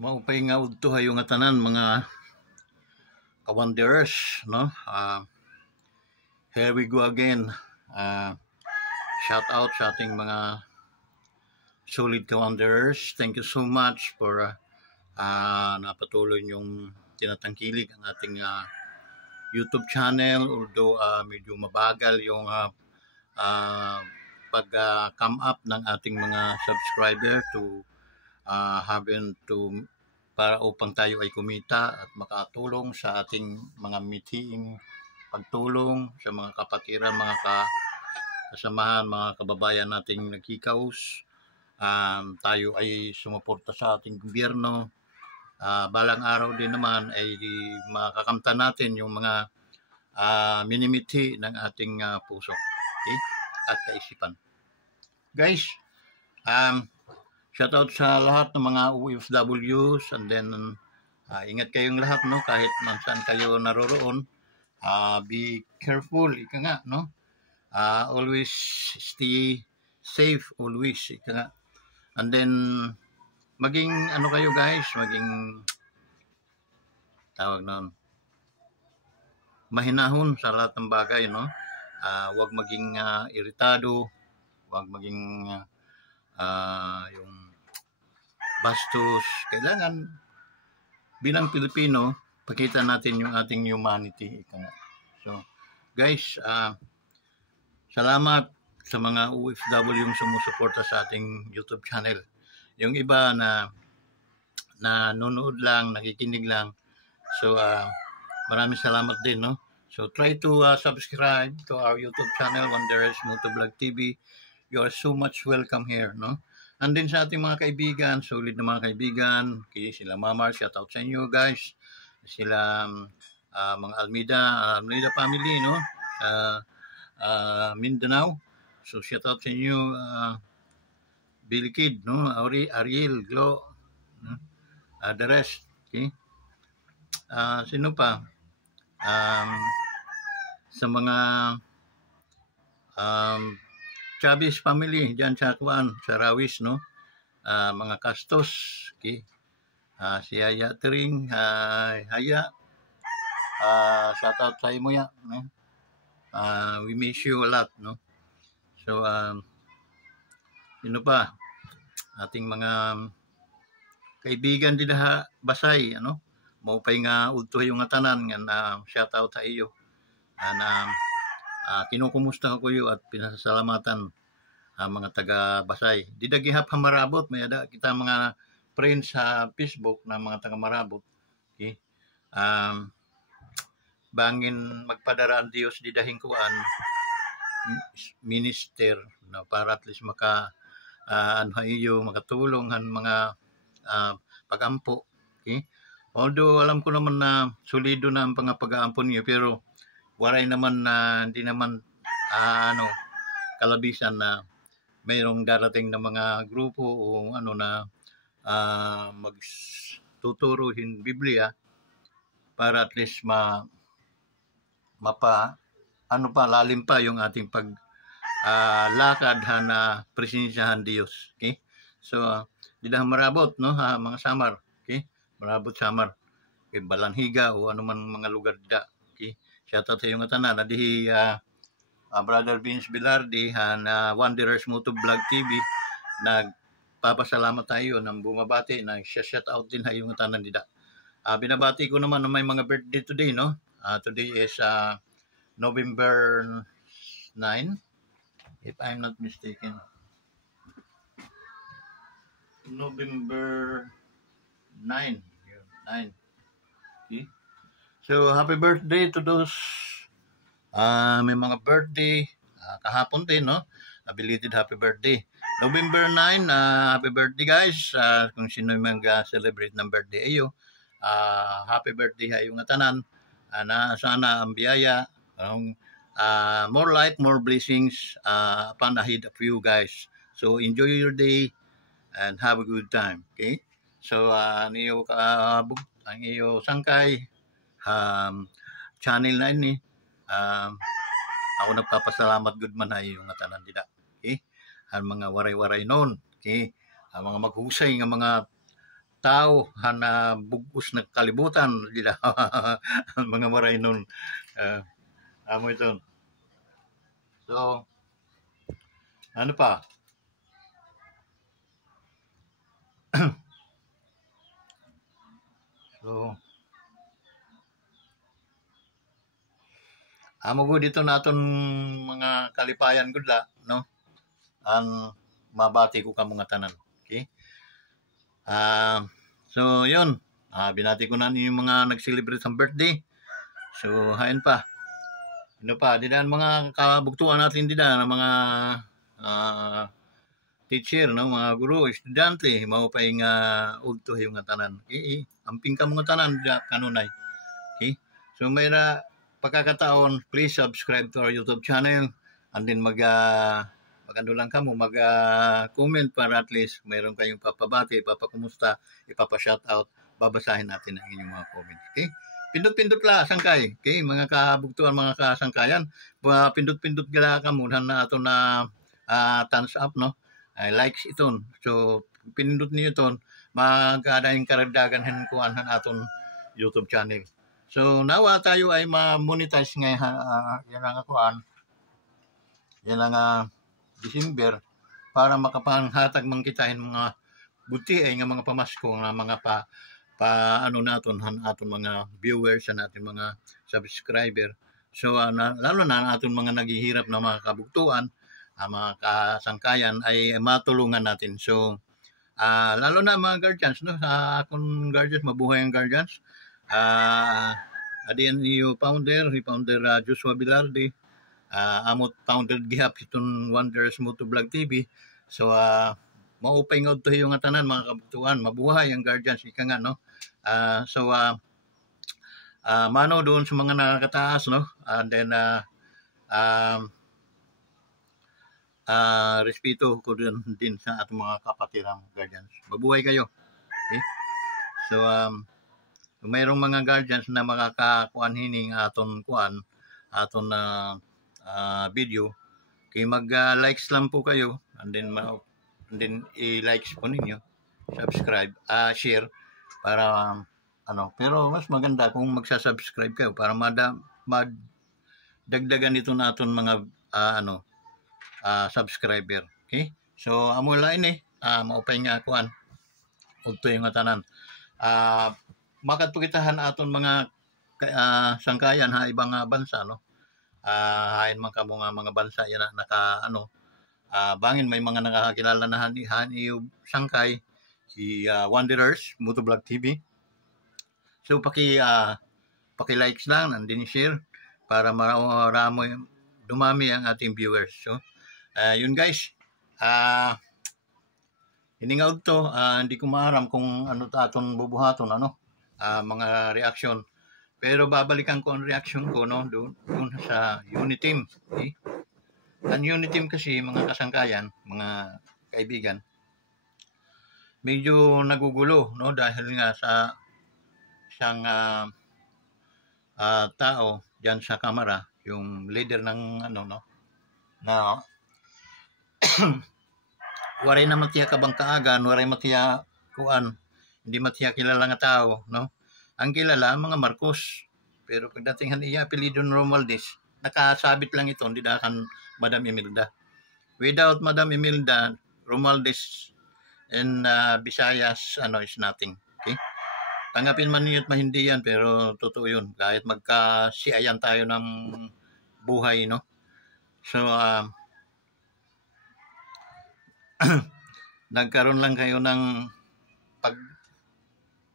Maupay nga udto hayo nga tanan mga kawanderers, no? Here we go again. Shout out sa ating mga solid kawanderers. Thank you so much for napatuloy yung tinatangkilig ang ating YouTube channel. Although medyo mabagal yung pag-come up ng ating mga subscriber to having to para upang tayo ay kumita at makatulong sa ating mga meeting, pagtulong sa mga kapatiran, mga kasamahan, mga kababayan nating nagkikaos. Tayo ay sumuporta sa ating gobyerno. Balang araw din naman ay makakamtan natin yung mga minimiti ng ating puso, okay? At kaisipan. Guys, shout out sa lahat ng mga OFWs, and then ingat kayong lahat, no, kahit man saan kayo naroroon. Be careful, ika nga, no? Always stay safe, always, ika nga. And then maging ano kayo guys, maging tawag nun, mahinahon sa lahat ng bagay, no? Huwag maging iritado, huwag maging yung bastos. Kailangan bilang Pilipino, pakita natin yung ating humanity. So, guys, salamat sa mga OFW yung sumusuporta sa ating YouTube channel. Yung iba na nanonood lang, nakikinig lang. So, maraming salamat din, no? So, try to subscribe to our YouTube channel, Wanderers Motovlog TV. You are so much welcome here, no? And din sa ating mga kaibigan, solid na mga kaibigan, okay, sila Mamar, shout out sa inyo guys. Sila mga Almeida family, no? Mindanao. So shout out sa inyo, Billy Kid, no? Ariel, Glo, no? The rest, okay? Sino pa? Sa mga Chavez family diyan sa Kuan, sa Rawis, no? Mga Castos, okay? Si Haya Tring, Haya, shout out sa imo ya, no? We miss you a lot, no? So sino pa? Ating mga kaibigan diha Basay, ano? Maupay nga udto yung tanan nga shout out sa iyo. Kinukumusta ko kayo at pinasasalamatan mga taga Basay. Di dagihap hamarabot, may ada kita mga friends sa Facebook na mga taga Marabot. Okay? Bangin magpadaraan Dios di dahing kuan minister na para at least iyo makatulong han mga pagampo. Okay? Although alam ko naman na solido na ang pag-aampon niyo, pero waray naman na hindi naman kalabisan na mayroong darating na mga grupo o ano na magtuturuhin Biblia para at least lalim pa yung ating lakad na presensyahan Diyos. Okay? So di na marabot, no, mga Samar, okay? Marabot Samar, okay, Balanhiga o ano man mga lugar da. Okay? Shout out sa iyo nga tanan, nadihi Brother Vince Bilardi na Wanderers Motovlog TV, nagpapasalamat tayo ng bumabati, shout out din hayo nga tanan dida. Binabati ko naman na may mga birthday today, no? Today is November 9, if I'm not mistaken. November 9. 9. Okay? So, happy birthday to those may mga birthday kahapon din, no? Belated happy birthday. November 9, happy birthday guys. Kung sino yung mag-celebrate ng birthday ayo, happy birthday hayo nga tanan. Sana ang biyaya, more light, more blessings upon ahead of you guys. So enjoy your day and have a good time. Okay? So ang iyo sangkay channel na ini, ako nagpapasalamat good man ay yung tanan dida. Okay? Ang mga waray-waray noon, okay? Ang mga maghusay ng mga tao na bugos na kalibutan dila mga maray nun amo ito. So ano pa? So amo go dito naton mga kalipayan gudla no, ang mabati ko ka mga tanan. Okay? So yun, binati ko na yung mga nag-celebrate ng birthday. So hain pa. Ano pa, didan mga kabugtuan natin didan ng mga teacher, no, mga guro, estudyante, mao pa yung udto yung nga tanan. Okay? Amping ka mga tanan kanunay. Okay? So mayra pagkakataon, please subscribe to our YouTube channel and then mag-ano lang ka mo, mag-comment para at least mayroon kayong papabati, papakumusta, ipapa-shoutout, babasahin natin ang inyong mga comments. Okay? Pindot-pindot la, sangkay. Okay? Mga kabugtuan, mga kasangkayan. Pindot-pindot gala ka muna na ito na thumbs up, no? Likes iton. So, pinindot niyo iton, mag-ada yung karagdagan kuan aton YouTube channel. So, nawa tayo ay ma-monetize nga yan ang kuan. Yan ang December para makapanghatag man kitahin mga buti ay nga mga pamasko nga mga ano naton aton mga viewers sa natin mga subscriber. So lalo na aton mga naghihirap na mga kabugtuan, mga kasangkayan ay matulungan natin. So lalo na mga guardians, no, sa akong guardians, mabuhay ang guardians. Adiyan yung founder Joshua Bilardi, amot founder gihap itong Wonders Motovlog TV. So maupay nga ito yung tanan mga kabugtuan, mabuhay ang guardians, ika nga, no. So mano doon sa mga nakakataas, no, and then respeto ko din sa atong mga kapatirang guardians, mabuhay kayo. Okay? So mayroong mga guardians na makakakuan hining aton kuan aton video, kay mag-likes lang po kayo and then i-likes po ninyo, subscribe, share para pero mas maganda kung magsa-subscribe kayo para madagdagan ito naton mga subscriber. Okay? So amo lain maupay nga kuan udto yung tanan. Makatugitahan aton mga sangkayan ha ibang bansa, no. Hain man kamo nga mga bansa yan na naka bangin may mga nakakilala na hani sangkay si Wanderers Motovlog TV. So paki-likes lang and then share para marami dumami ang ating viewers. So yun guys, hiningaw to, hindi ko maaram kung ano aton bubuhaton mga reaction. Pero babalikan ko ang reaction ko, no, doon sa unit team. Okay? Ang unit team kasi mga kasangkayan, mga kaibigan, medyo nagugulo, no, dahil nga sa isang tao diyan sa kamera, yung leader ng na waray na matiya kabang kaagan, waray matiya kuan, hindi matiya kilala nga tao, no. Ang kilala mga Marcos, pero pagdating iya apelyido ng Romualdez, nakasabit lang ito, hindi dakan Madam Imelda. Without Madam Imelda, Romualdez and Visayas is nothing. Okay? Tanggapin man niyo at hindi yan, pero totoo yun. Kahit magkasiayan tayo ng buhay, no? So, nagkaroon lang kayo ng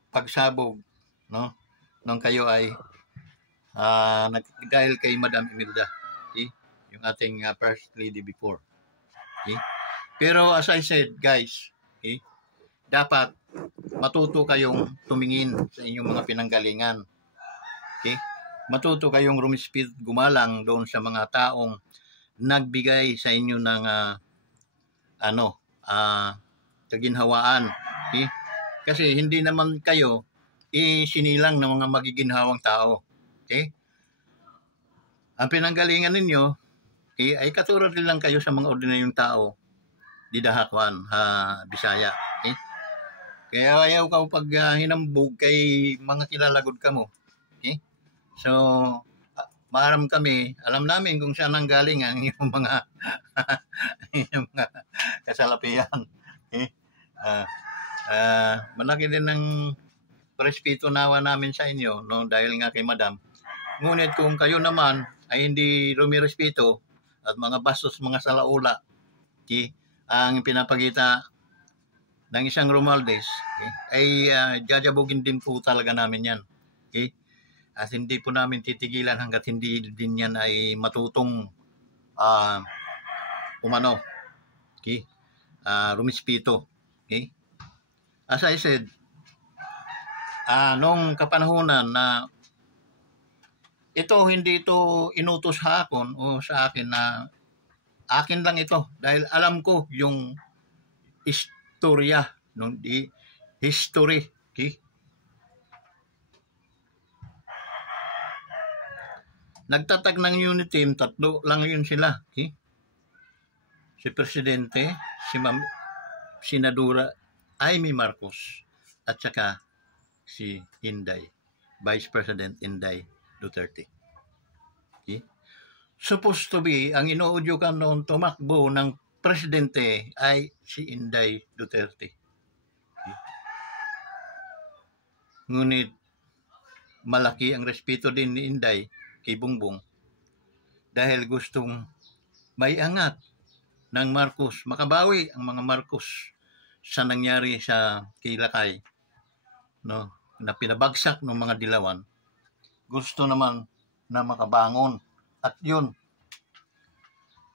pagsabog, no? Nung kayo ay dahil kay Madam Imelda, okay? Yung ating first lady before. Okay? Pero as I said, guys, okay, dapat matuto kayong tumingin sa inyong mga pinanggalingan. Okay? Matuto kayong rumispit, gumalang doon sa mga taong nagbigay sa inyo ng kaginhawaan. Okay? Kasi hindi naman kayo isinilang ng mga magiginhawang tao. Okay? Ang pinanggalingan ninyo ay katulad lang kayo sa mga ordinaryong tao di dahakwan Bisaya. Okay? Kaya ayaw ka pag hinambog kay mga kilalagod ka mo. Okay? So, maaram kami, alam namin kung saan ang galing ang yung mga yung mga kasalapihan. Okay? Malaki din ng respeto nawa namin sa inyo, no, dahil nga kay Madam. Ngunit kung kayo naman ay hindi rumirespeto at mga bastos, mga salaula, okay, ang pinapagita ng isang Romualdez, okay, ay jajabugin din po talaga namin yan. Okay? At hindi po namin titigilan hanggat hindi din yan ay matutong umano, okay, rumispito. Okay? As I said, nung kapanahunan na hindi ito inutos sa akin o sa akin na akin lang ito dahil alam ko yung istorya nung history, okay? Nagtatag ng unit team, 3 lang yun sila, okay? Si Presidente, si Senadora Amy Marcos at saka si Inday, Vice President Inday Duterte. Okay? Supposed to be, ang inuudyo ka noon tumakbo ng presidente ay si Inday Duterte. Okay? Ngunit malaki ang respeto din ni Inday kay Bongbong dahil gustong may angat ng Marcos, makabawi ang mga Marcos sa nangyari sa Kilakay, no, na pinabagsak ng mga dilawan. Gusto naman na makabangon at yun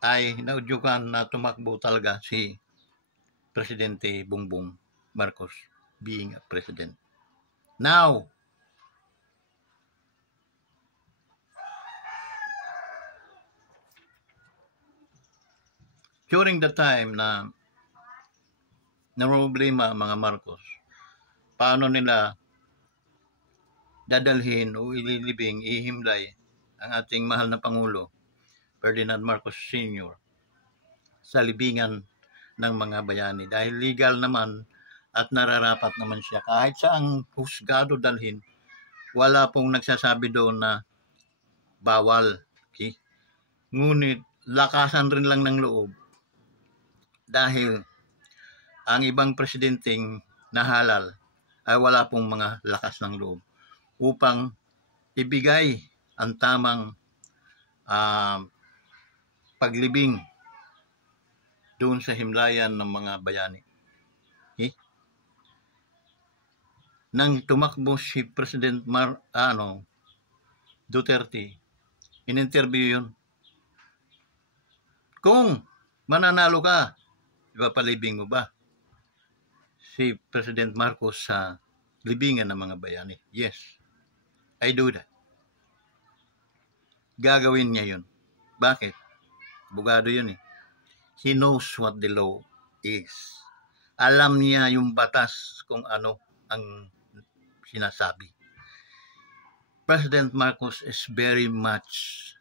ay naudyukan na tumakbo talaga si Presidente Bongbong Marcos being a president. Now, during the time na problema mga Marcos, paano nila dadalhin o ililibing, ihimlay ang ating mahal na Pangulo, Ferdinand Marcos Sr. sa libingan ng mga bayani. Dahil legal naman at nararapat naman siya. Kahit saang husgado dalhin, wala pong nagsasabi doon na bawal. Okay? Ngunit lakasan rin lang ng loob dahil ang ibang presidenteng nahalal ay wala pong mga lakas ng loob upang ibigay ang tamang paglibing doon sa himlayan ng mga bayani. Okay? Nang tumakbo si President Duterte, in-interview yun. Kung mananalo ka, ipapalibing mo ba si President Marcos sa libingan ng mga bayani? Yes, I do that. Gagawin niya yun. Bakit? Abogado yun eh. He knows what the law is. Alam niya yung batas kung ano ang sinasabi. President Marcos is very much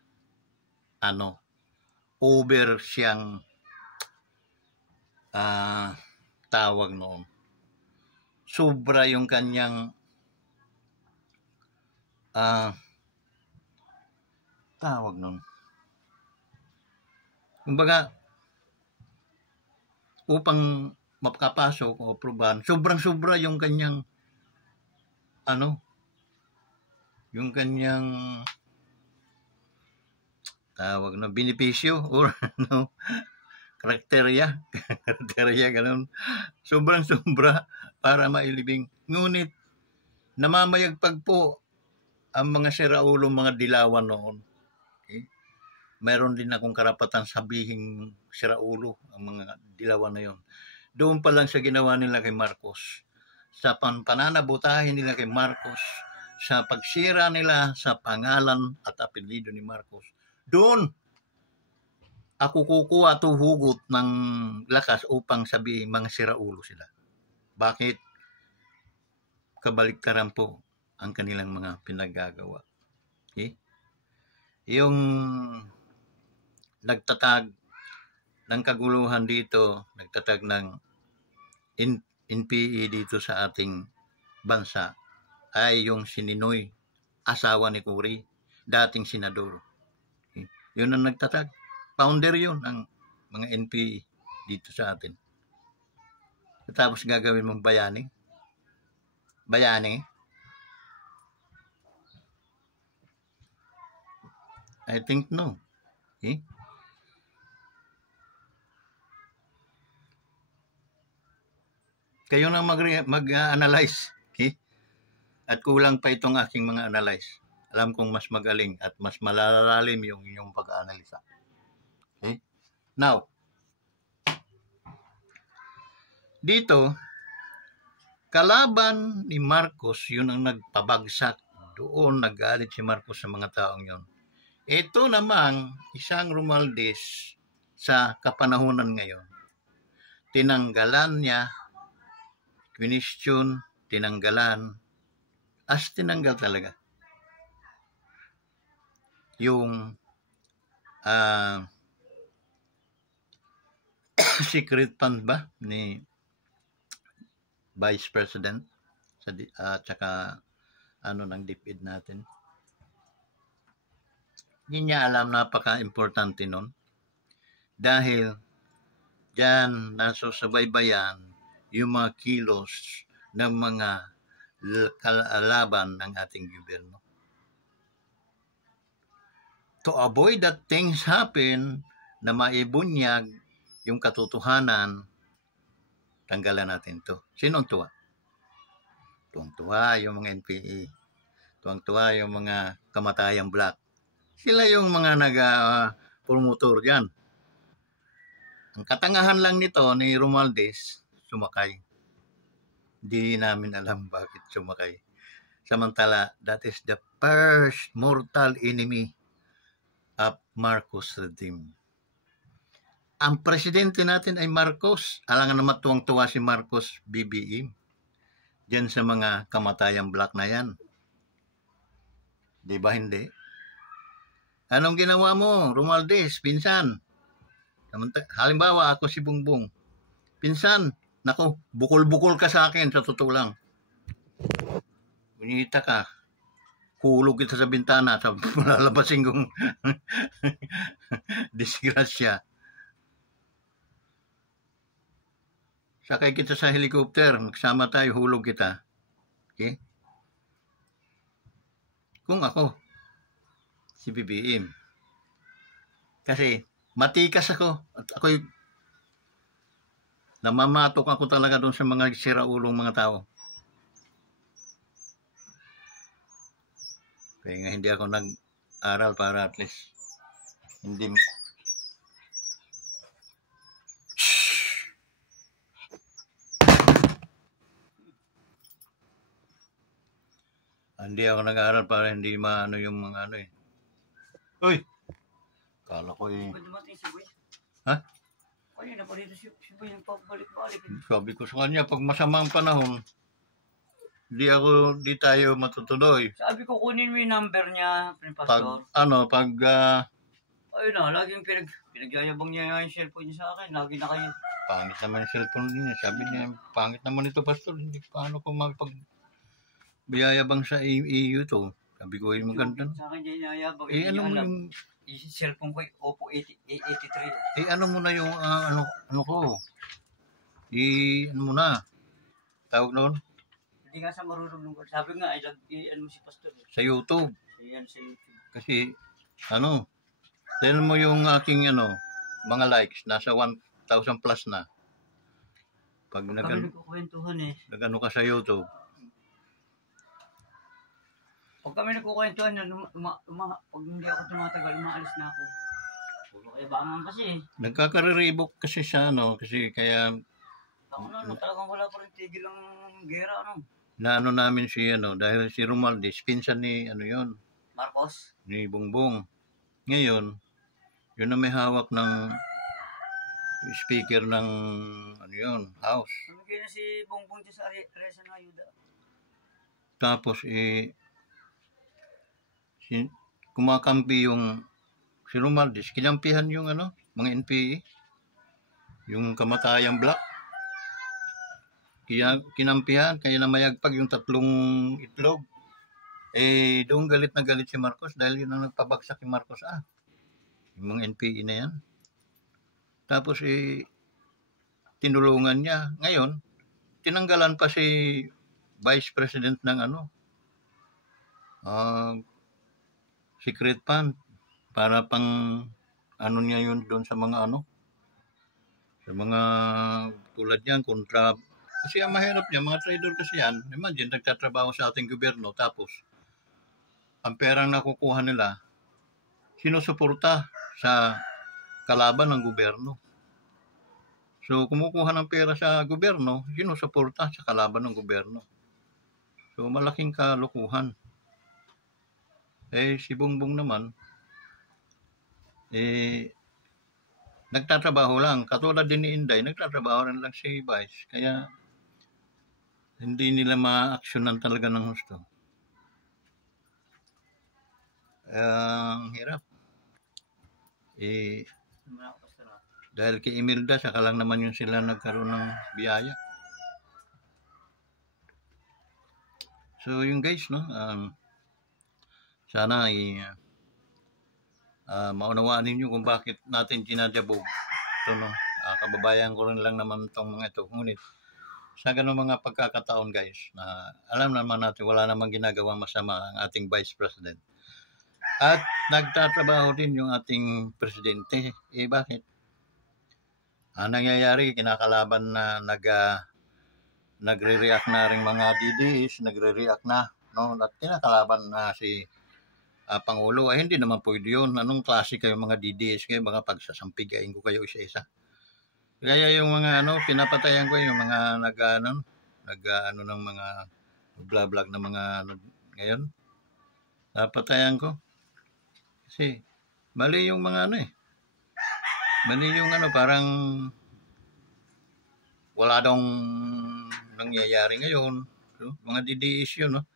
over siyang tawag noon. Sobra yung kanyang tawag noon. Kumbaga, upang makapasok o aprobahan, sobrang-sobra yung kanyang yung kanyang tawag na benepisyo or kriteria ganun. Sobrang-sobra para mailibing. Ngunit namamayagpag po ang mga siraulo, mga dilawan noon. Okay? Mayroon din akong karapatan sabihin siraulo ang mga dilawan na yon. Doon pa lang sa ginawa nila kay Marcos, sa pananabutahin nila kay Marcos, sa pagsira nila sa pangalan at apelyido ni Marcos, doon ako kukuha to hugot ng lakas upang sabihin mga siraulo sila. Bakit? Kabaliktaran po ang kanilang mga pinaggagawa. Okay? Yung nagtatag ng kaguluhan dito, nagtatag ng NPA dito sa ating bansa ay yung si Ninoy, asawa ni Cory, dating senador. Yun ang nagtatag. Founder yun ng mga NPA dito sa atin. Tapos gagawin mong bayani? Bayani? I think no. Eh? Kayo na mag-analyze. Okay? At kulang pa itong aking mga analyze. Alam kong mas magaling at mas malalalim yung inyong pag-analisa. Okay? Now, dito, kalaban ni Marcos, yun ang nagpabagsak. Doon nagalit si Marcos sa mga taong yun. Ito namang isang Romualdez sa kapanahunan ngayon. Tinanggalan niya, question, tinanggalan, as tinanggal talaga. Yung secret fund ba ni Vice President sa tsaka ng DepEd natin. Hindi niya alam, napaka-importante nun. Dahil dyan nasusubaybayan yung mga kilos ng mga kalaban ng ating gobyerno. To avoid that things happen na maibunyag yung katotohanan, tanggalan natin to. Sinong tuwa? Tuwang-tuwa yung mga NPA. Tuwang-tuwa yung mga kamatayang black. Sila yung mga nag-promotor dyan. Ang katangahan lang nito ni Romualdez, sumakay. Hindi namin alam bakit sumakay. Samantala, that is the first mortal enemy of Marcos regime. Ang presidente natin ay Marcos. Alangan naman tuwang-tuwa si Marcos BBM. Diyan sa mga kamatayang black na yan. Di ba hindi? Anong ginawa mo, Romualdez, pinsan? Halimbawa, ako si Bongbong. Pinsan, nako, bukol-bukol ka sa akin, sa totoo lang. Bunita ka. Hulog kita sa bintana, sa malalabasin kong disgrasya. Sakay kita sa helicopter, magsama tayo, hulog kita. Okay? Kung ako, si BBM. Kasi matikas ako at ako'y namamatok ako talaga doon sa mga siraulong mga tao. Kaya nga hindi ako nag-aral para at least hindi ako nag-aaral para hindi maano yung mga ano eh. Uy! Kala ko eh. Ha? Kanina pa dito si Boy nagpabalik-balik. Sabi ko sa kanya, pag masama ang panahon, di tayo matutuloy. Sabi ko kunin mo yung number niya, Pastor. Ayun na, laging pinagyayabang niya yung cellphone niya sa akin. Lagi na kayo. Pangit naman yung cellphone niya. Sabi niya, pangit naman ito, Pastor. Hindi paano ko biyayabang sa EU to. Sabi ko, yung maganda. Sa akin niya yayabang. Ano mo yung cellphone ko, Oppo 83. Ano mo na yung, ano ko? Ano mo na? Tawag noon? Hindi nga sa marunong ko. Sabi nga, ano si Pastor. Sa YouTube. Ayan, sa YouTube. Kasi, tignan mo yung aking, mga likes. Nasa 1,000 plus na. Pag kami nagkukwentuhan eh. Nagano ka sa YouTube. Pag kami nagkukwentuhan, pag hindi ako tumatagal, umaalis na ako. Puro kaya bangang kasi eh. Nagkakariribok kasi siya, kasi kaya... Talagang wala pa rin tigil ang gera, Naano namin si, dahil si Romualdez, pinsan ni, yun? Marcos? Ni Bongbong. Ngayon, yun na may hawak ng speaker ng, house. Tumigil na si Bongbong sa Reza ng Ayuda. Tapos, kumakampi yung si Romualdez, kinampihan yung mga NPA, yung kamatayang black. kinampihan, kaya namayagpag yung 3 itlog. Doon galit na galit si Marcos dahil yun ang nagpabagsak ni Marcos. Yung mga NPA na yan. Tapos tinulungan niya. Ngayon, tinanggalan pa si Vice President ng secret fund para pang niya yun doon sa mga sa mga tulad niyan kontra. Kasi ang mahirap niya, mga trader kasi yan. Imagine, nagtatrabaho sa ating gobyerno tapos ang perang nakukuha nila sinusuporta sa kalaban ng gobyerno. So, kumukuha ng pera sa gobyerno, sinusuporta sa kalaban ng gobyerno. So, malaking kalukuhan. Si Bongbong naman, nagtatrabaho lang. Katulad din ni Inday, nagtatrabaho rin lang si Vice. Kaya, hindi nila ma-actionan talaga ng husto. Ang hirap. Dahil kay Imelda, saka lang naman yun sila nagkaroon ng biyaya. So, yung guys, no? Sana maunawaan ninyo kung bakit natin ginajabog. Ito, no? Kababayan ko rin lang naman itong mga ito. Ngunit, sa ganun mga pagkakataon, guys, na alam naman natin wala namang ginagawa masama ang ating Vice President. At nagtatrabaho din yung ating presidente. Bakit? Ang nangyayari, kinakalaban na nagre-react na rin mga DDS, nagre-react na, no? At kinakalaban na si Pangulo. Hindi naman pwede yun. Anong klase kayo mga DDS kayo, mga pagsasampigain ko kayo isa-isa. Kaya yung mga pinapatayan ko yung mga ng mga vlog na mga ngayon. Napatayan ko. Kasi mali yung mga mali yung parang wala daw nangyayari ngayon. So, mga DDS yun, no?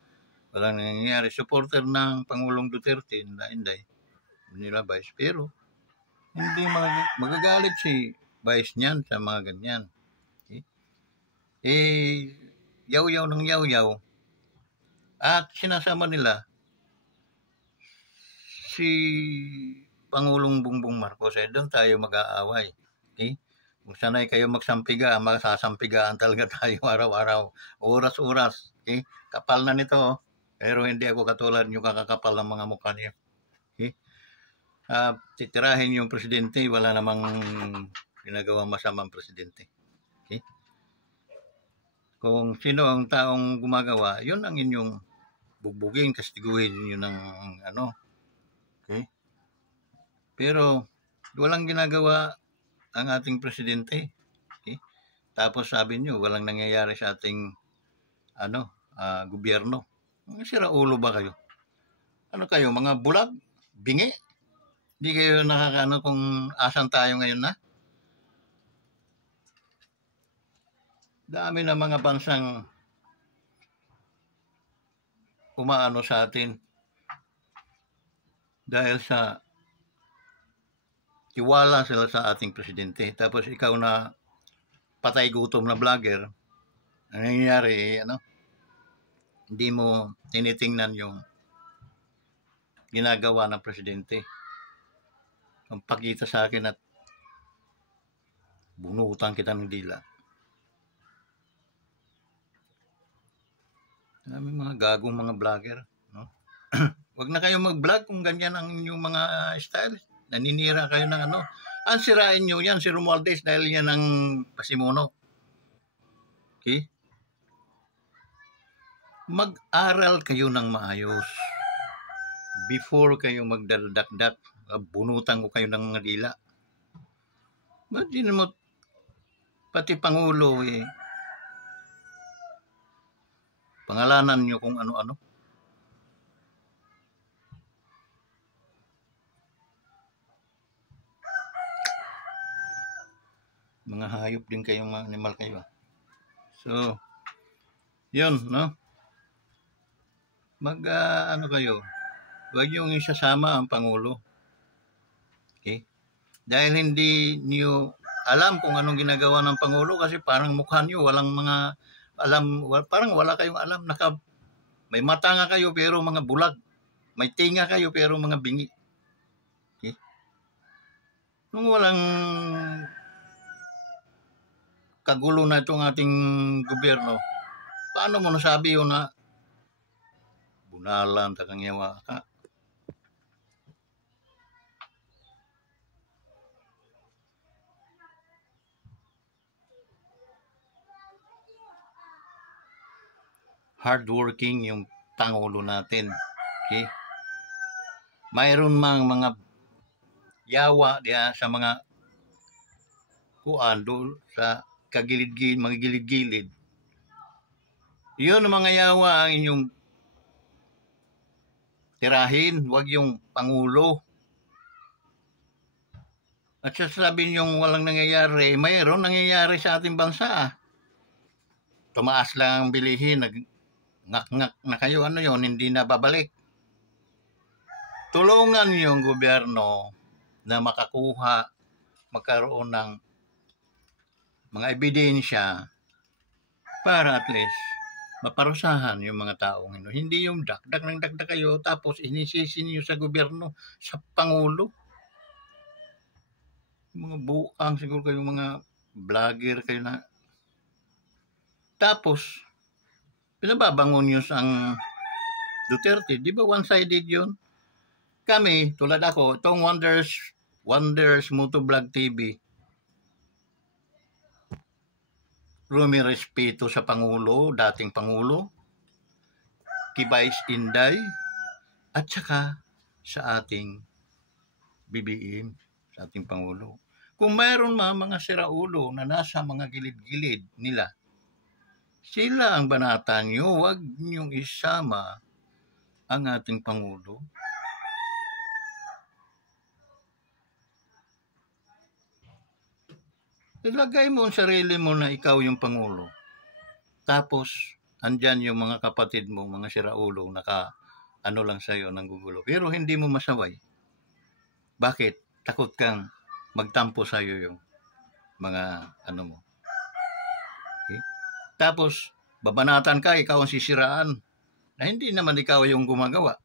Walang nangyayari. Supporter ng Pangulong Duterte na Inday. Nila Vice. Pero hindi magagalit si Vice niyan sa mga ganyan. Okay? Yaw-yaw ng yaw-yaw. At sinasama nila si Pangulong Bongbong Marcos. Doon tayo mag-aaway. Okay? Kung sanay kayo magsampiga, magsasampigaan talaga tayo araw-araw. Oras-oras. Okay? Kapal na nito. Pero hindi ako katulad yung kakakapal ng mga mukha niya. Okay? Titirahin yung presidente, wala namang ginagawang masamang presidente. Okay? Kung sino ang taong gumagawa, yun ang inyong bugbugin, kastiguhin nyo ng Okay? Pero walang ginagawa ang ating presidente. Okay? Tapos sabi nyo, walang nangyayari sa ating gobyerno. Sira ulo ba kayo? Ano kayo, mga bulag? Bingi? Hindi kayo nakakaano kung asan tayo ngayon na? Dami na mga bansang umaano sa atin dahil sa tiwala sila sa ating presidente. Tapos ikaw na patay gutom na vlogger, ang nangyayari, hindi mo tinitingnan yung ginagawa ng presidente. Ang pakita sa akin at bunutan kita ng dila. Dami mga gagong mga vlogger, no? Wag na kayo mag-vlog kung ganyan ang inyong mga style. Naninira kayo ng Ang sirain nyo yan, si Romualdez, dahil yan ang pasimuno. Okay? Mag-aral kayo ng maayos. Before kayo magdaldakdak, bunutan ko kayo ng mga dila. Imagine mo, pati Pangulo, pangalanan nyo kung ano-ano. Mga hayop din kayong mga animal kayo. So, yun, no? Kayo, huwag niyong isasama ang Pangulo. Okay? Dahil hindi niyo alam kung anong ginagawa ng Pangulo kasi parang mukha niyo walang parang wala kayong alam. May mata nga kayo pero mga bulag. May tinga kayo pero mga bingi. Okay? Nung walang kagulo na itong ating gobyerno, paano mo nasabi yun na bunalan, takang yawa ka? Hardworking yung Pangulo natin. Okay? Mayroon mang mga yawa diya sa mga kuando sa kagilid-gilid, mga gilid-gilid. Yun ang mga yawa ang inyong tirahin, wag yung Pangulo. At sasabihin niyong walang nangyayari, mayroon nangyayari sa ating bansa. Tumaas lang ang bilihin, ngak-ngak na kayo, ano yon, hindi na babalik. Tulungan niyo ang gobyerno na magkaroon ng mga ebidensya para at least maparusahan yung mga taong ino. Hindi yung dakdak ng dakdak kayo tapos inisisi niyo sa gobyerno, sa Pangulo. Mga buang siguro kayo, mga vlogger kayo na. Tapos, pinababangon niyo ang Duterte. Di ba one-sided yun? Kami, tulad ako, itong Wonders Motovlog TV, Rumi respeto sa Pangulo, dating Pangulo, Kibays Inday, at saka sa ating BBM, sa ating Pangulo. Kung mayroon mga siraulo na nasa mga gilid-gilid nila, sila ang banatan nyo, huwag nyong isama ang ating Pangulo. Ilagay mo ang sarili mo na ikaw yung Pangulo. Tapos, andyan yung mga kapatid mo, mga siraulo, ano lang sa'yo, ng gugulo. Pero hindi mo masaway. Bakit? Takot kang magtampo sa'yo yung mga ano mo. Okay? Tapos, babanatan ka, ikaw ang sisiraan. Na hindi naman ikaw yung gumagawa.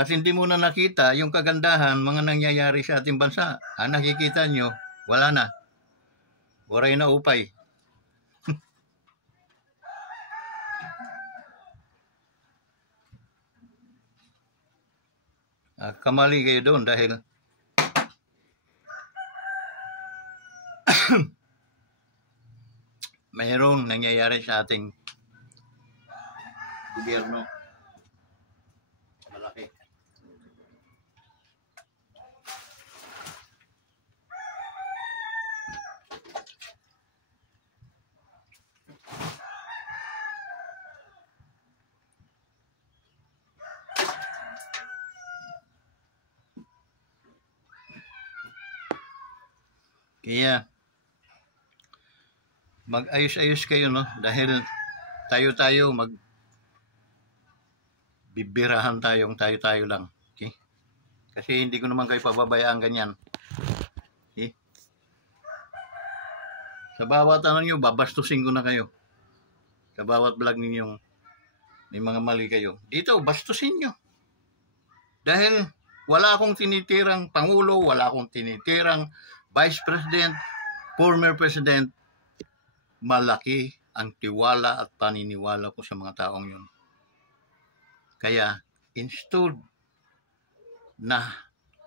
At hindi mo na nakita yung kagandahan, mga nangyayari sa ating bansa. Nakikita nyo, wala na. Waray na upay. Kamali kayo doon dahil mayroong nangyayari sa ating gobyerno. Malaki. Kaya, mag-ayos-ayos kayo, no? Dahil tayo bibirahan tayo lang. Okay? Kasi hindi ko naman kayo pababayaan ganyan. Okay? Sa bawat nyo, babastusin ko na kayo. Sa bawat vlog ninyong may mga mali kayo. Dito, bastusin nyo. Dahil wala akong tinitirang Pangulo, wala akong tinitirang Vice President, former President. Malaki ang tiwala at paniniwala ko sa mga taong yun. Kaya, instead na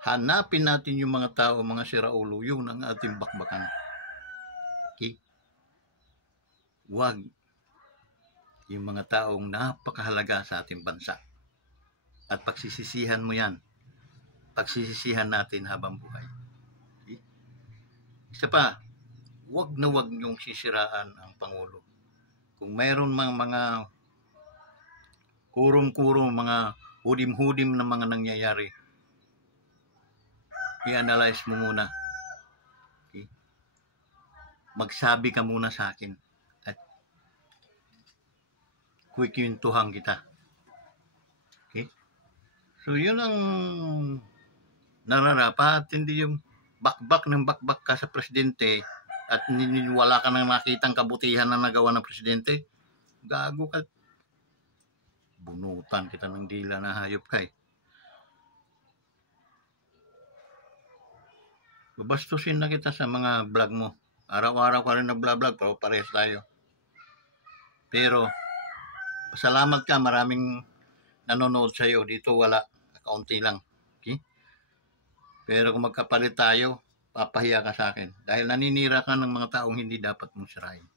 hanapin natin yung mga tao, mga siraulo, yun ang ating bakbakan. Okay? Huwag yung mga taong napakahalaga sa ating bansa. At pagsisisihan mo yan. Pagsisisihan natin habang buhay. Okay? Isa pa, wag niyong sisiraan ang Pangulo. Kung mayroon mga kurum-kurum, mga hudim-hudim na mga nangyayari, i-analyze mo muna. Okay? Magsabi ka muna sa akin at kwintuhan kita. Okay? So, yun ang nararapat. Hindi yung bakbak ng bakbak ka sa presidente at wala ka nang nakitang kabutihan na nagawa ng presidente, gago ka. Bunutan kita ng dila na hayop ka eh. Babastusin na kita sa mga vlog mo. Araw-araw ka rin nag-vlog, pero parehas tayo. Pero, pasalamat ka, maraming nanonood sa'yo. Dito wala, kaunti lang. Okay? Pero kung magkapalit tayo, papahiya ka sa akin. Dahil naninira ka ng mga taong hindi dapat mong sirain.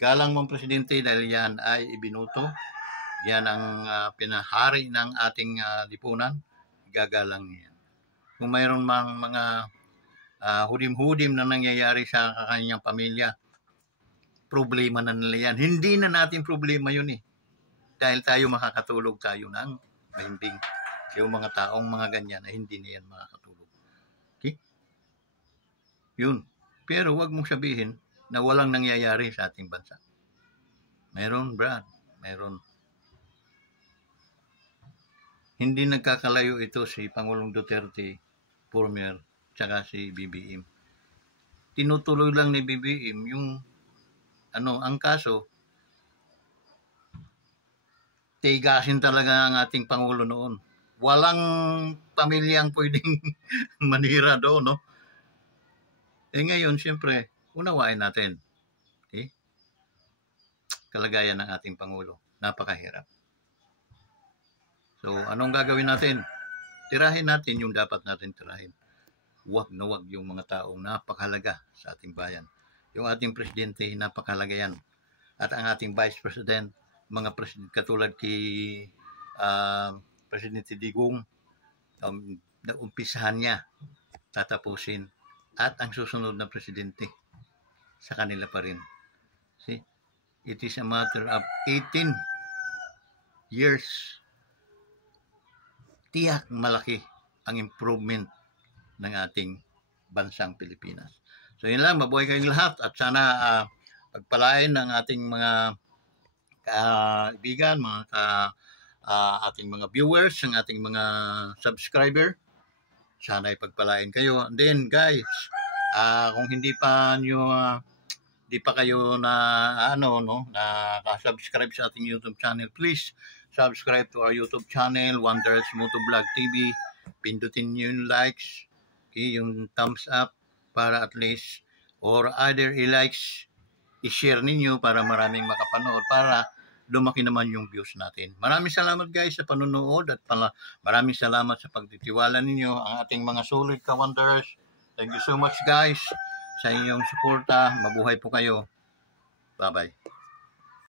Galang mong presidente dahil yan ay ibinuto. Yan ang pinahari ng ating lipunan. Gagalang niya. Kung mayroon mang mga hudim-hudim na nangyayari sa kanyang pamilya, problema na nila yan. Hindi na natin problema yun eh. Dahil tayo makakatulog tayo ng mahimbing. Yung mga taong mga ganyan na hindi na yan makakatulog. Okay? Yun. Pero wag mong sabihin na walang nangyayari sa ating bansa. Meron, Brad. Meron. Hindi nagkakalayo ito si Pangulong Duterte, former, tsaka si BBM. Tinutuloy lang ni BBM yung ang kaso, tigasin talaga ang ating Pangulo noon. Walang pamilyang pwedeng manira doon, no? Eh ngayon, siyempre, unawain natin. Okay? Kalagayan ng ating Pangulo. Napakahirap. So, anong gagawin natin? Tirahin natin yung dapat natin tirahin. Wag na wag yung mga taong napakahalaga sa ating bayan. Yung ating presidente, napakahalaga yan. At ang ating vice president, mga president katulad kay Presidente Digong, naumpisahan niya, tatapusin. At ang susunod na presidente, sa kanila pa rin. See? It is a matter of 18 years. Tiyak malaki ang improvement ng ating bansang Pilipinas. So yun lang, mabuhay kayong lahat at sana pagpalain ng ating mga kaibigan, ating mga viewers, ang ating mga subscriber. Sana ay pagpalain kayo. And then guys, kung hindi pa kayo nakasubscribe sa ating YouTube channel, please subscribe to our YouTube channel, Wonders Motovlog TV. Pindutin nyo yung likes, okay, yung thumbs up para at least, or either i-likes, i-share ninyo para maraming makapanood, para lumaki naman yung views natin. Maraming salamat guys sa panonood at maraming salamat sa pagtitiwala ninyo, ang ating mga solid ka-wonders. Thank you so much guys sa inyong suporta. Mabuhay po kayo. Bye-bye.